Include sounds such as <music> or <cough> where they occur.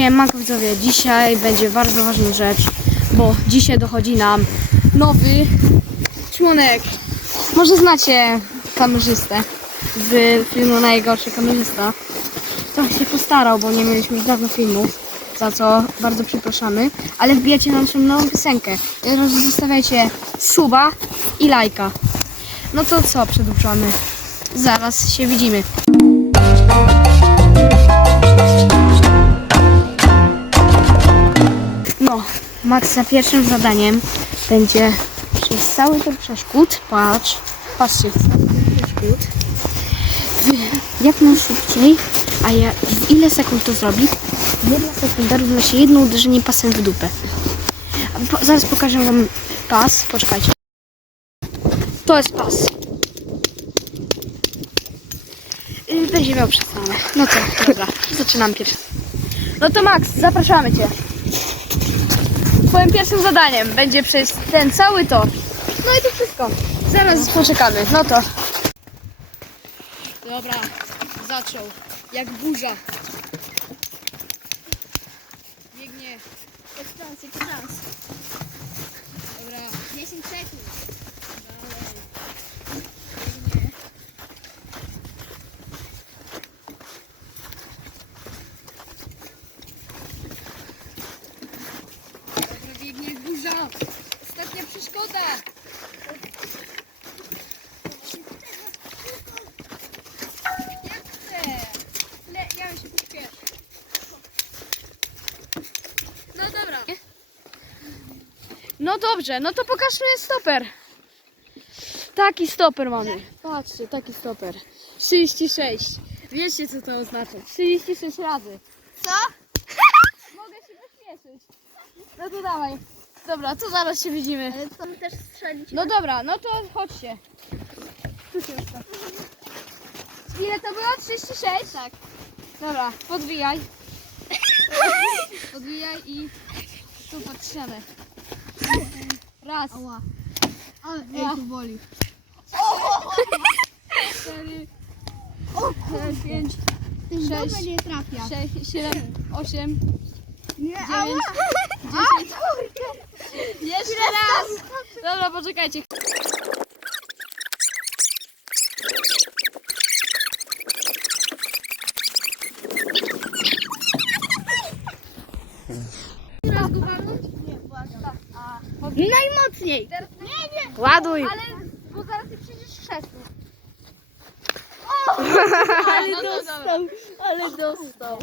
Siemanko widzowie, dzisiaj będzie bardzo ważna rzecz, bo dzisiaj dochodzi nam nowy członek. Może znacie kamerzystę z filmu Najgorszy kamerzysta. Trochę się postarał, bo nie mieliśmy już dawno filmu, za co bardzo przepraszamy, ale wbijajcie na naszą nową piosenkę. I od suba i lajka. No to co przedłużamy? Zaraz się widzimy. Max za pierwszym zadaniem będzie przez cały ten przeszkód. Patrz, patrzcie, cały ten przeszkód. Jak najszybciej, a ja, w ile sekund to zrobi? Jedna sekunda równa się jedno uderzenie pasem w dupę. Po, zaraz pokażę wam pas, poczekajcie. To jest pas. Yy, Będzie miał przestanę. No to, dobra, zaczynam pierwszy. No to Max, zapraszamy Cię. Twoim pierwszym zadaniem będzie przejść ten cały tor. No i to wszystko. Zaraz poczekamy. No to. Dobra, zaczął. Jak burza. Biegnie. Jest trans, jest trans. Dobra. 10 sekund. Biegnie. Dobra, biegnie jak burza. Ostatnia przeszkoda. Jak chcę. Le, ja się pośpieszę. No dobra. No dobrze, no to pokażmy stoper. Taki stoper mamy. Patrzcie, taki stoper. 36. Wiecie co to oznacza? 36 razy. Co? Mogę się pośpieszyć. No to dawaj. Dobra, to zaraz się widzimy. Ale to my też strzelić. No dobra, no to chodźcie. Tu się ustaw. Ile to było? 36? Tak. Dobra, podwijaj. Podwijaj i tu ścianę. Raz, Ała. Ale Dwa. ej, tu boli. cztery, cztery, pięć, Tym Sześć. nie trafia. sześć, siedem, osiem, Nie, dziewięć, kurde. Jeszcze raz! Dobra, poczekajcie. Raz go walnąć? Nie, Najmocniej. Nie wiem, Ładuj. ale bo zaraz ty przyjdziesz szesnu. <laughs> Ale no to dostał, ale dostał.